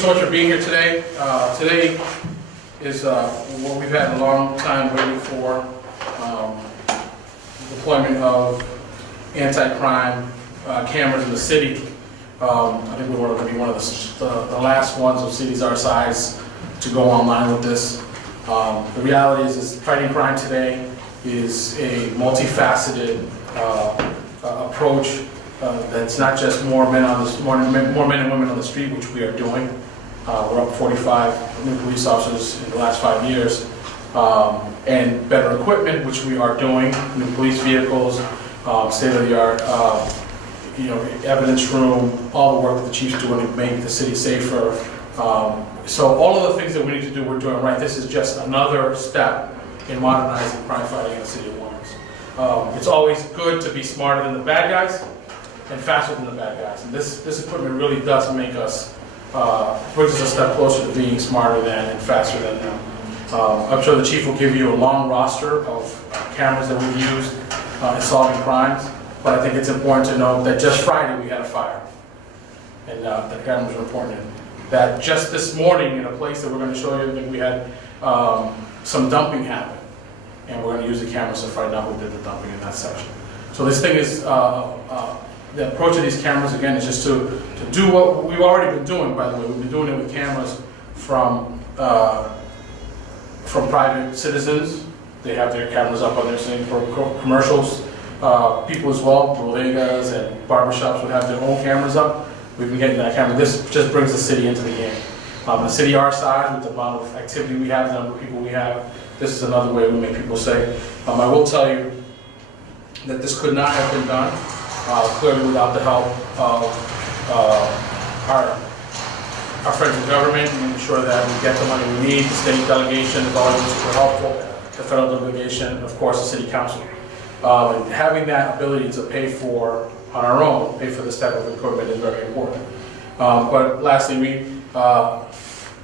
so much for being here today. Today is what we've had a long time waiting for, deployment of anti-crime cameras in the city. I think we're going to be one of the last ones of cities our size to go online with this. The reality is fighting crime today is a multifaceted approach. That's not just more men and women on the street, which we are doing. We're up 45 new police officers in the last 5 years, and better equipment, which we are doing. New police vehicles, state-of-the-art, evidence room, all the work that the chief's doing to make the city safer. So all of the things that we need to do, we're doing right. This is just another step in modernizing crime fighting in the city of Lawrence. It's always good to be smarter than the bad guys and faster than the bad guys. And this equipment really does make us, brings us a step closer to being smarter than and faster than them. I'm sure the chief will give you a long roster of cameras that we've used in solving crimes, but I think it's important to note that just Friday we had a fire, and the cameras were reporting it. That just this morning in a place that we're going to show you, that we had some dumping happen, and we're going to use the cameras to find out who did the dumping in that section. So this thing is, the approach of these cameras, again, is just to do what we've already been doing, by the way. We've been doing it with cameras from private citizens. They have their cameras up on their thing for commercials. People as well, bodegas and barbershops would have their own cameras up. We've been getting that camera. This just brings the city into the game. The city our size, with the amount of activity we have, the number of people we have, this is another way we make people safe. I will tell you that this could not have been done clearly without the help of our friends in government, and ensure that we get the money we need. The state delegation is always super helpful. The federal delegation, and of course the city council. And having that ability to pay for on our own, pay for this type of equipment is very important. But lastly, I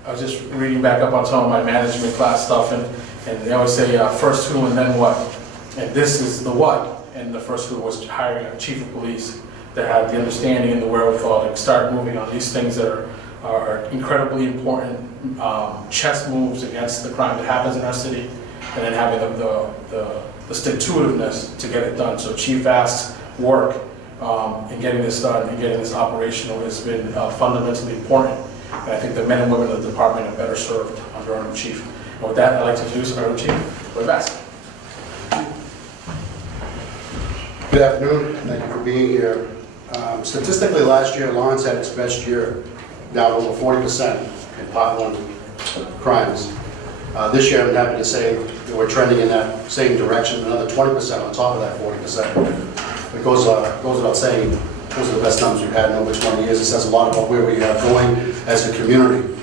was just reading back up on some of my management class stuff, and they always say first who and then what. And this is the what. And the first who was hiring a chief of police that had the understanding and the wherewithal to start moving on these things that are incredibly important chess moves against the crime that happens in our city, and then having the stick-to-itiveness to get it done. So Chief Vask's work in getting this done and getting this operational has been fundamentally important. And I think the men and women of the department are better served under our new chief. And with that, I'd like to introduce our new chief, Roy Vask. Good afternoon. Thank you for being here. Statistically, last year, Lawrence had its best year, down over 40% in Part 1 crimes. This year, I'm happy to say that we're trending in that same direction, another 20% on top of that 40%. It goes without saying, those are the best numbers we've had in over 20 years. It says a lot about where we are going as a community.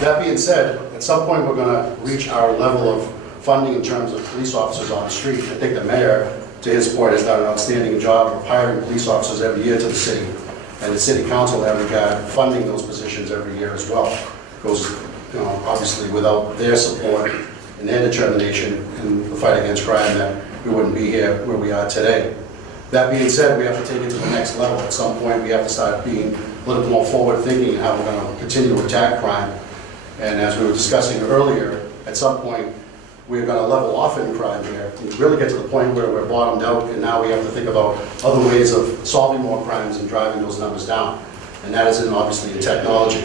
That being said, at some point, we're going to reach our level of funding in terms of police officers on the street. I think the mayor, to his point, has done an outstanding job of hiring police officers every year to the city, and the city council every regard funding those positions every year as well. Goes, obviously, without their support and their determination in the fight against crime, that we wouldn't be here where we are today. That being said, we have to take it to the next level. At some point, we have to start being a little more forward-thinking in how we're going to continue to attack crime. And as we were discussing earlier, at some point, we're going to level off in crime here and really get to the point where we're bottomed out, and now we have to think about other ways of solving more crimes and driving those numbers down. And that is obviously in technology.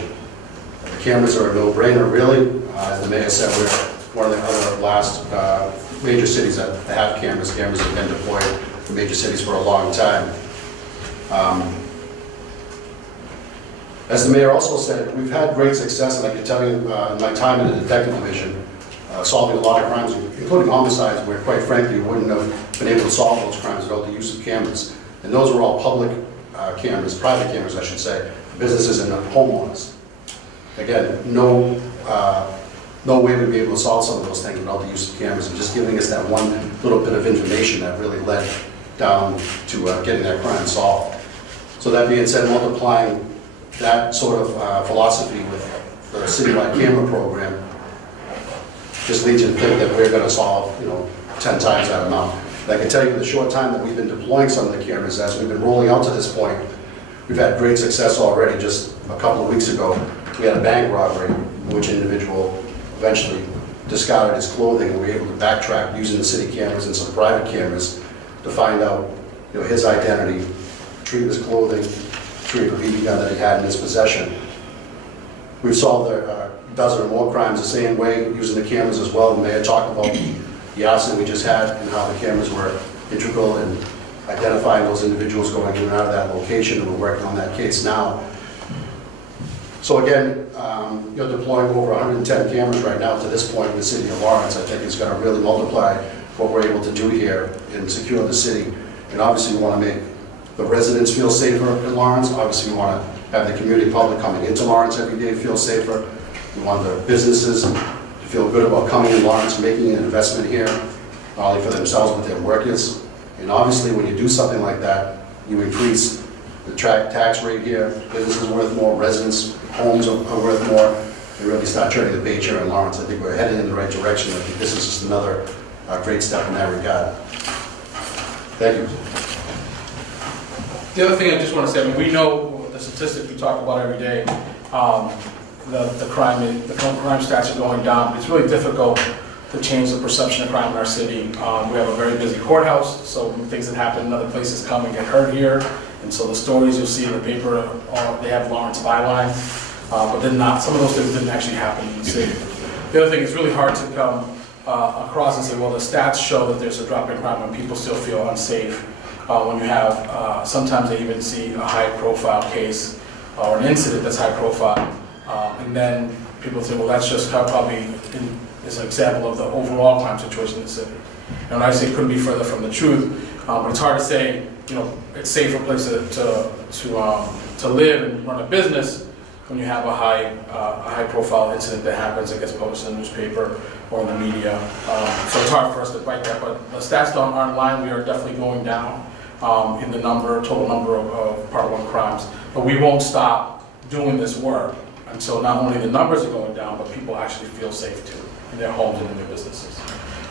The cameras are a no-brainer, really. As the mayor said, we're one of the other last major cities that have cameras. Cameras have been deployed in major cities for a long time. As the mayor also said, we've had great success, and I can tell you in my time in the detective division, solving a lot of crimes, including homicides, where quite frankly we wouldn't have been able to solve those crimes without the use of cameras. And those were all public cameras, private cameras I should say, businesses and homeowners. Again, no way we'd be able to solve some of those things without the use of cameras, and just giving us that one little bit of information that really led down to getting that crime solved. So that being said, multiplying that sort of philosophy with the citywide camera program just leads you to think that we're going to solve, 10 times that amount. And I can tell you in the short time that we've been deploying some of the cameras, as we've been rolling out to this point, we've had great success already. Just a couple of weeks ago, we had a bank robbery in which an individual eventually discarded his clothing, and we were able to backtrack using the city cameras and some private cameras to find out, his identity, retrieve his clothing, retrieve a BB gun that he had in his possession. We've solved a dozen or more crimes the same way using the cameras as well. The mayor talked about the arson we just had and how the cameras were integral in identifying those individuals going in and out of that location, and we're working on that case now. So again, deploying over 110 cameras right now to this point in the city of Lawrence, I think is going to really multiply what we're able to do here and secure the city. And obviously we want to make the residents feel safer in Lawrence. Obviously we want to have the community public coming into Lawrence every day feel safer. We want the businesses to feel good about coming in Lawrence and making an investment here, not only for themselves but their workers. And obviously when you do something like that, you increase the tax rate here, businesses are worth more, residents' homes are worth more. We really start turning the page here in Lawrence. I think we're heading in the right direction. I think this is just another great step in that regard. Thank you. The other thing I just want to say, we know the statistics we talk about every day, the crime stats are going down, but it's really difficult to change the perception of crime in our city. We have a very busy courthouse, so things that happen in other places come and get heard here. And so the stories you'll see in the paper, they have Lawrence byline, but then some of those things didn't actually happen in the city. The other thing, it's really hard to come across and say, well, the stats show that there's a drop in crime when people still feel unsafe. When you have, sometimes they even see a high profile case or an incident that's high profile, and then people say, well, that's just probably is an example of the overall crime situation in the city. And I say it couldn't be further from the truth, but it's hard to say, it's a safer place to live and run a business when you have a high profile incident that happens that gets posted in the newspaper or in the media. So it's hard for us to fight that, but the stats aren't lying. We are definitely going down in the total number of Part 1 crimes. But we won't stop doing this work until not only the numbers are going down, but people actually feel safe too in their homes and in their businesses.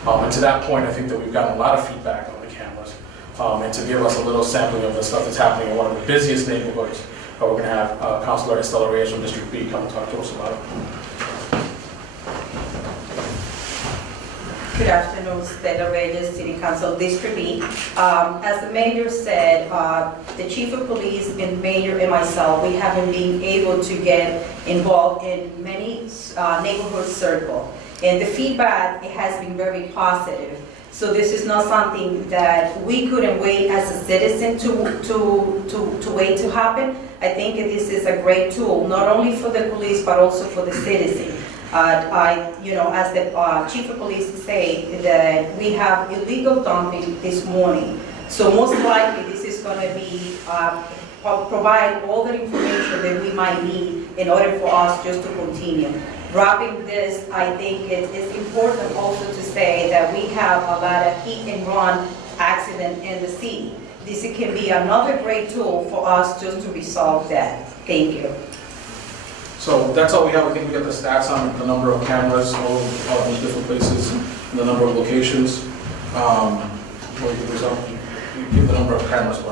And to that point, I think that we've gotten a lot of feedback on the cameras. And to give us a little sampling of the stuff that's happening in one of the busiest neighborhoods, we're going to have Councilor Estella Reyes from District B come and talk to us about it. Good afternoon, Estella Reyes, City Council, District B. As the mayor said, the chief of police and mayor and myself, we haven't been able to get involved in many neighborhood circles. And the feedback, it has been very positive. So this is not something that we couldn't wait as a citizen to wait to happen. I think this is a great tool, not only for the police, but also for the citizen. As the chief of police say, that we have illegal dumping this morning. So most likely this is going to be provide all the information that we might need in order for us just to continue. Wrapping this, I think it's important also to say that we have a lot of hit and run accident in the city. This can be another great tool for us just to resolve that. Thank you. So that's all we have. I think we got the stats on the number of cameras, all those different places, and the number of locations. You give the number of cameras.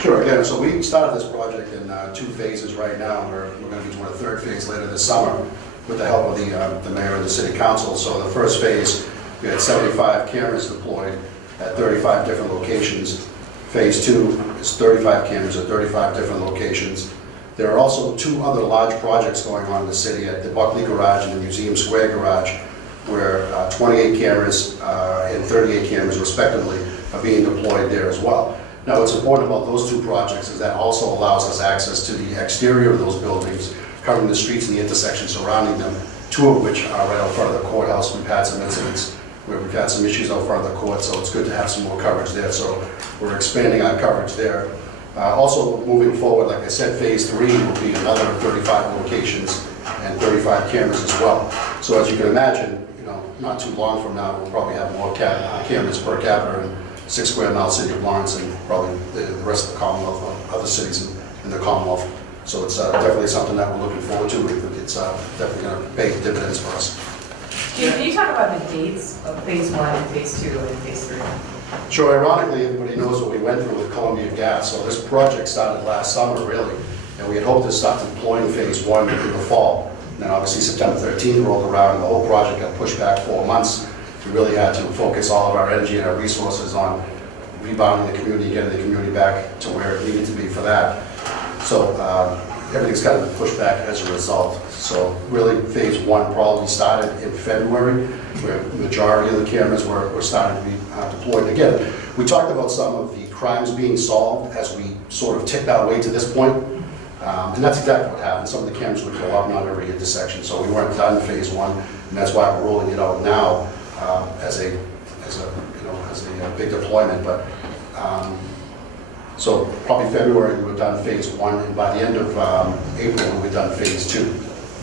Sure, again, so we started this project in 2 phases right now. We're going to be doing a 3rd phase later this summer with the help of the mayor and the city council. So the first phase, we had 75 cameras deployed at 35 different locations. Phase 2 is 35 cameras at 35 different locations. There are also 2 other large projects going on in the city at the Buckley Garage and the Museum Square Garage, where 28 cameras and 38 cameras respectively are being deployed there as well. Now what's important about those 2 projects is that also allows us access to the exterior of those buildings, covering the streets and the intersections surrounding them, 2 of which are right out front of the courthouse. We've had some incidents where we've had some issues out front of the court, so it's good to have some more coverage there. So we're expanding our coverage there. Also moving forward, like I said, phase 3 will be another 35 locations and 35 cameras as well. So as you can imagine, not too long from now, we'll probably have more cameras per capita in 6 square mile city of Lawrence and probably the rest of the Commonwealth, other cities in the Commonwealth. So it's definitely something that we're looking forward to. We think it's definitely going to pay dividends for us. Can you talk about the dates of phase 1 and phase 2 and phase 3? Sure, ironically, everybody knows what we went through with Columbia Gas. So this project started last summer, really, and we had hoped to start deploying phase 1 in the fall. Then obviously September 13th rolled around, and the whole project got pushed back 4 months. We really had to focus all of our energy and our resources on rebounding the community, getting the community back to where it needed to be for that. So everything's kind of pushed back as a result. So really, phase one probably started in February, where the majority of the cameras were starting to be deployed. Again, we talked about some of the crimes being solved as we sort of ticked our way to this point. And that's exactly what happened. Some of the cameras would go up, not every intersection. So we weren't done phase one, and that's why we're rolling it out now as a big deployment. But so probably February we were done phase one, and by the end of April we were done phase two.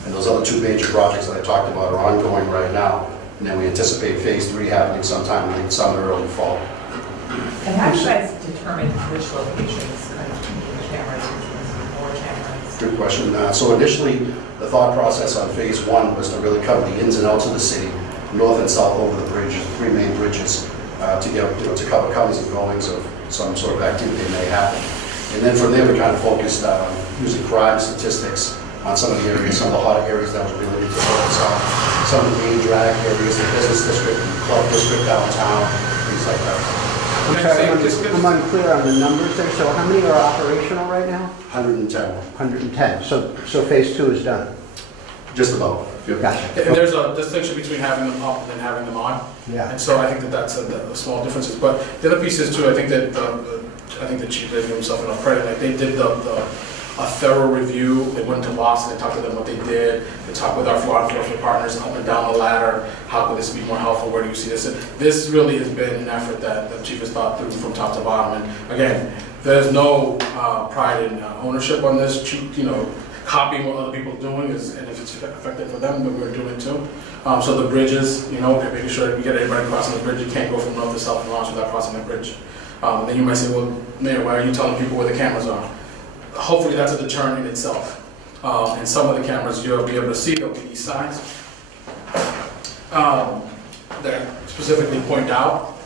And those other two major projects that I talked about are ongoing right now. And then we anticipate phase three happening sometime in late summer, early fall. And how do you guys determine which locations the cameras, more cameras? Good question. So initially, the thought process on phase one was to really cover the ins and outs of the city, north and south over the bridges, three main bridges, to cover comings and goings of some sort of activity that may happen. And then from there, we kind of focused using crime statistics on some of the areas, some of the hotter areas that was related to focus on, some of the main drag areas, the business district, the club district downtown, things like that. I'm sorry, I'm unclear on the numbers there. So how many are operational right now? 110, 110. So phase two is done. just about. Gotcha. And there's a distinction between having them up and having them on. Yeah. And so I think that that's a small differences. But the other piece is too, I think that the chief did give himself enough credit. Like they did a thorough review. They went to Boston, they talked to them what they did. They talked with our law enforcement partners up and down the ladder. How could this be more helpful? Where do you see this? And this really has been an effort that the chief has thought through from top to bottom. And again, there's no pride in ownership on this. Copying what other people are doing is, and if it's effective for them, then we're doing too. So the bridges, making sure that we get everybody crossing the bridge. You can't go from north to south and launch without crossing the bridge. Then you might say, well, Mayor, why are you telling people where the cameras are? Hopefully that's a deterrent in itself. And some of the cameras you'll be able to see, there'll be these signs that specifically point out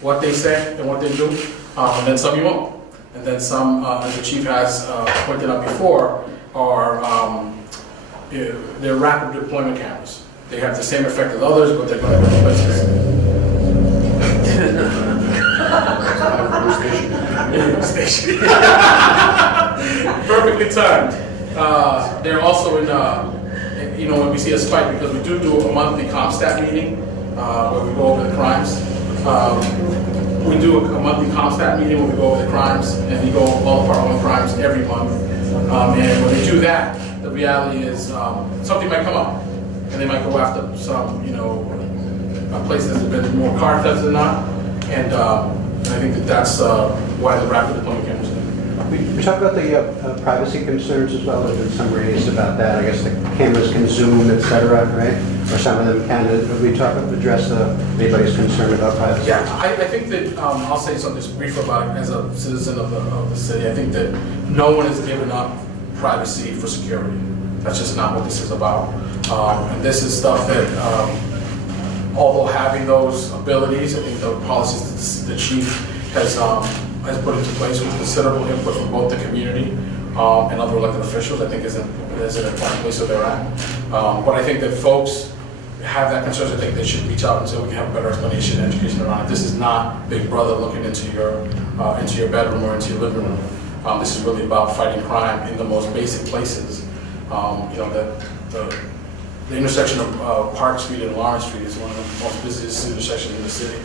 what they say and what they do. And then some you won't. And then some, as the chief has pointed out before, are they're rapid deployment cameras. They have the same effect as others, but they're going to different places. Station. Perfectly timed. They're also in, when we see a spike, because we do a monthly ComStat meeting where we go over the crimes. We do a monthly ComStat meeting where we go over the crimes, and we go all of our own crimes every month. And when they do that, the reality is something might come up, and they might go after some, places that have been more car thefts than not. And I think that's why the rapid deployment cameras are there. We talked about the privacy concerns as well. There's been some raised about that. I guess the cameras can zoom, et cetera, right? Or some of them can. We address anybody's concern about privacy? Yeah, I think that I'll say something just brief about it as a citizen of the city. I think that no one has given up privacy for security. That's just not what this is about. And this is stuff that, although having those abilities, I think the policies that the chief has put into place with considerable input from both the community and other elected officials, I think is an important place that they're at. But I think that folks have that concern. I think they should reach out and say we can have a better explanation and education around it. This is not Big Brother looking into your bedroom or into your living room. This is really about fighting crime in the most basic places. The intersection of Park Street and Lawrence Street is one of the most busiest intersections in the city.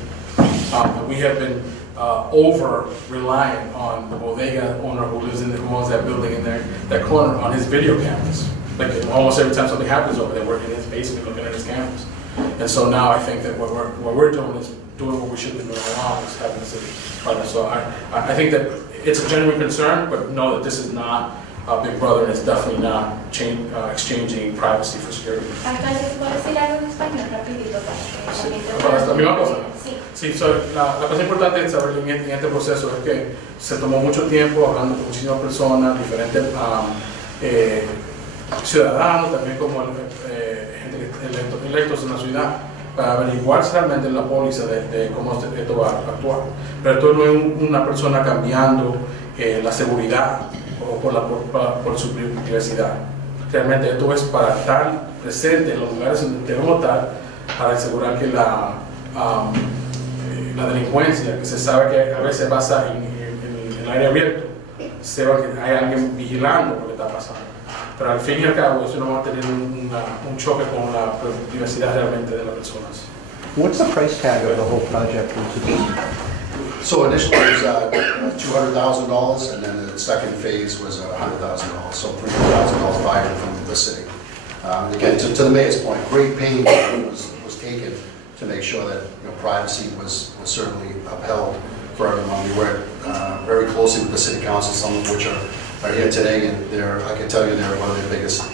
We have been over-reliant on the bodega owner who owns that building in there, that corner, on his video cameras. Like almost every time something happens over there, we're in his basement looking at his cameras. And so now I think that what we're doing is doing what we should be doing all along, is having the city partner. So I think that it's a genuine concern, but know that this is not Big Brother, and it's definitely not exchanging privacy for security. Alcalde, ¿puedo decir algo en español rapidito Para la misma cosa. Sí. Sí, la cosa importante de saber en este proceso es que se tomó mucho tiempo hablando con muchísimas personas, diferentes ciudadanos, también como gente electos en la ciudad, para averiguar realmente la póliza de cómo esto va a actuar. Pero esto no es una persona cambiando la seguridad o por su privacidad. Realmente esto es para tal presentes en los lugares donde debemos estar para asegurar que la delincuencia, que se sabe que a veces pasa en el aire abierto, sepa que hay alguien vigilando lo que está pasando. Pero al fin y al cabo, eso no va a tener un choque con la privacidad realmente de las personas. What's the price tag of the whole project? So initially it was $200,000, and then the second phase was $100,000, so $300,000 buy-in from the city. Again, to the mayor's point, great pains was taken to make sure that privacy was certainly upheld for everyone. We worked very closely with the city council, some of which are here today, and I can tell you they're one of their biggest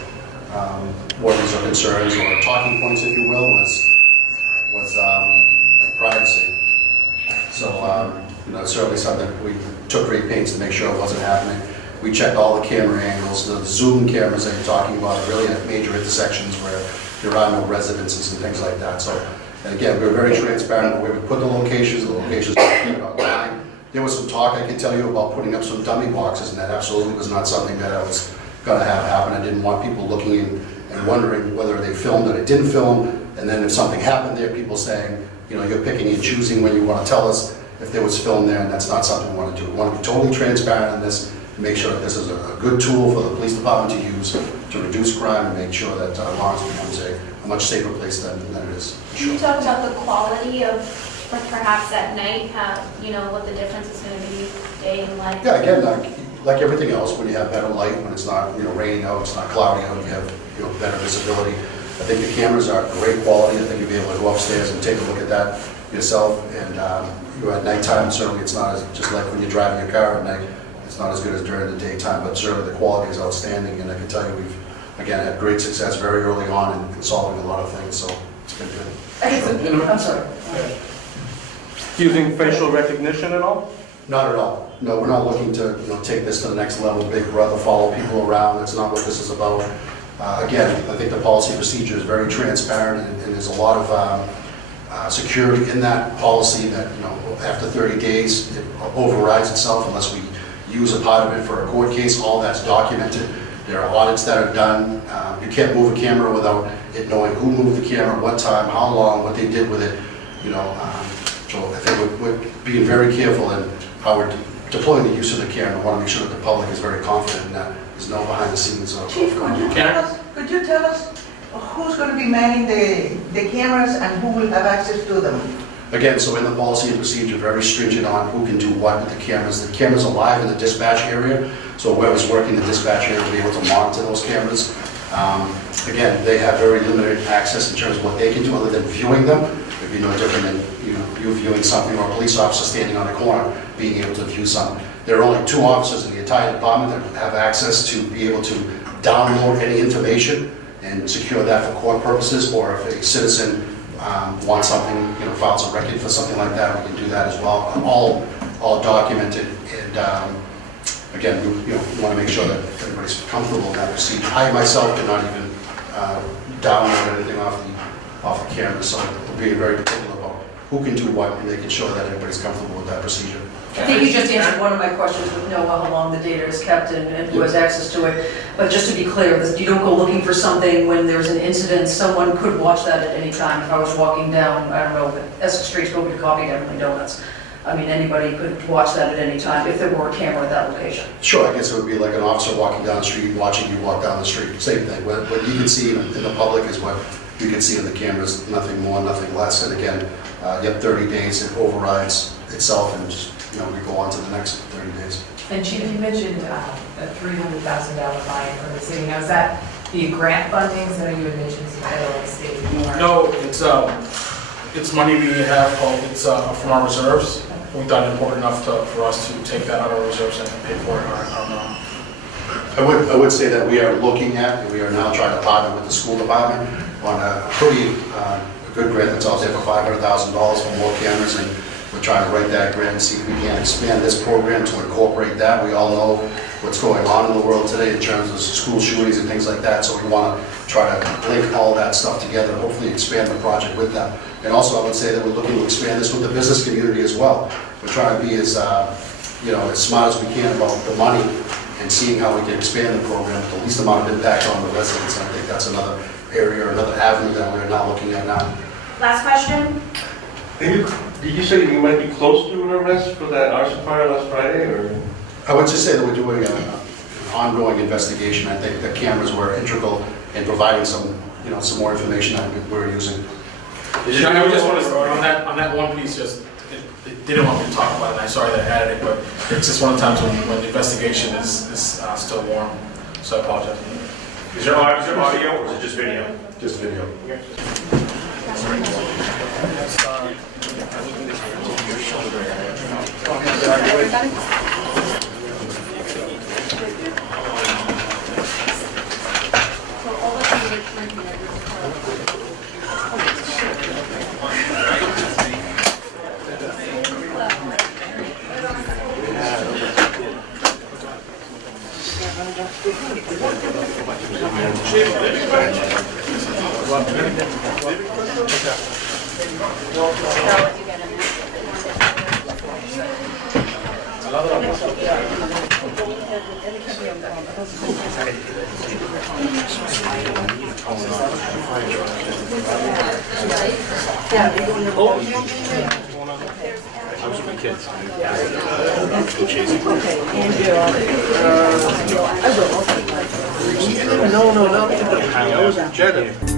worries or concerns or talking points, if you will, was privacy. So, certainly something we took great pains to make sure it wasn't happening. We checked all the camera angles, the zoom cameras that you're talking about, are really at major intersections where there are no residences and things like that. So, and again, we were very transparent where we put the locations were put online. There was some talk, I can tell you, about putting up some dummy boxes, and that absolutely was not something that I was gonna have happen. I didn't want people looking in and wondering whether they filmed or they didn't film, and then if something happened there, people saying, you're picking and choosing when you want to tell us if there was film there, and that's not something we want to do. We want to be totally transparent on this, and make sure that this is a good tool for the police department to use to reduce crime and make sure that Lawrence becomes a much safer place than it is. Can you talk about the quality of, like perhaps at night, what the difference is going to be day and night? Yeah, again, like everything else, when you have better light, when it's not raining out, it's not cloudy out, you have better visibility. I think the cameras are great quality. I think you'll be able to go upstairs and take a look at that yourself. And at nighttime, certainly it's not just like when you're driving your car at night, it's not as good as during the daytime, but certainly the quality is outstanding. And I can tell you we've, again, had great success very early on in solving a lot of things, so it's been good. Okay, so, I'm sorry. Using facial recognition at all? Not at all. No, we're not looking to take this to the next level, big brother, follow people around. That's not what this is about. Again, I think the policy procedure is very transparent, and there's a lot of security in that policy that, after 30 days, it overrides itself unless we use a part of it for a court case. All that's documented. There are audits that are done. You can't move a camera without it knowing who moved the camera, what time, how long, what they did with it. So I think we're being very careful in how we're deploying the use of the camera. We want to make sure that the public is very confident in that. There's no behind the scenes of. Chief, could you tell us who's going to be manning the cameras and who will have access to them? Again, so in the policy and procedure, very stringent on who can do what with the cameras. The cameras are live in the dispatch area, so whoever's working the dispatch area will be able to monitor those cameras. Again, they have very limited access in terms of what they can do other than viewing them. It'd be no different than you viewing something, or a police officer standing on the corner being able to view something. There are only 2 officers in the entire department that have access to be able to download any information and secure that for court purposes, or if a citizen wants something, files a record for something like that, we can do that as well. All documented, and again, we want to make sure that everybody's comfortable in that procedure. I myself cannot even download anything off the camera, so we're being very particular about who can do what and making sure that everybody's comfortable with that procedure. I think you just answered one of my questions with how long the data is kept and who has access to it. But just to be clear, you don't go looking for something when there's an incident. Someone could watch that at any time. If I was walking down, I don't know, Essex Street, going to Coffee Definitely Donuts. I mean, anybody could watch that at any time if there were a camera at that location. Sure, I guess it would be like an officer walking down the street, watching you walk down the street. Same thing. What you can see in the public is what you can see in the cameras, nothing more, nothing less. And again, you have 30 days, it overrides itself, and just, we go on to the next 30 days. And Chief, you mentioned a $300,000 buy-in from the city. Now, is that the grant funding? So you had mentioned some federal and state. No, it's money we have called, it's from our reserves. We thought it important enough for us to take that out of our reserves and pay for it on our own. I would say that we are looking at, and we are now trying to partner with the school department on a pretty good grant that's out there for $500,000 for more cameras, and we're trying to write that grant and see if we can expand this program to incorporate that. We all know what's going on in the world today in terms of school shootings and things like that, so we want to try to link all that stuff together and hopefully expand the project with them. And also, I would say that we're looking to expand this with the business community as well. We're trying to be as smart as we can about the money and seeing how we can expand the program with the least amount of impact on the residents. And I think that's another area or another avenue that we're not looking at now. Last question? Did you say you might be close to an arrest for that arson fire last Friday, or? I would just say that we're doing an ongoing investigation. I think the cameras were integral in providing some, some more information that we're using. I just want to, on that one piece, just, they didn't want me to talk about it, and I'm sorry that I added it, but it's just one of the times when the investigation is still warm, so I apologize. Is there audio or is it just video? Just video. No, Jenna.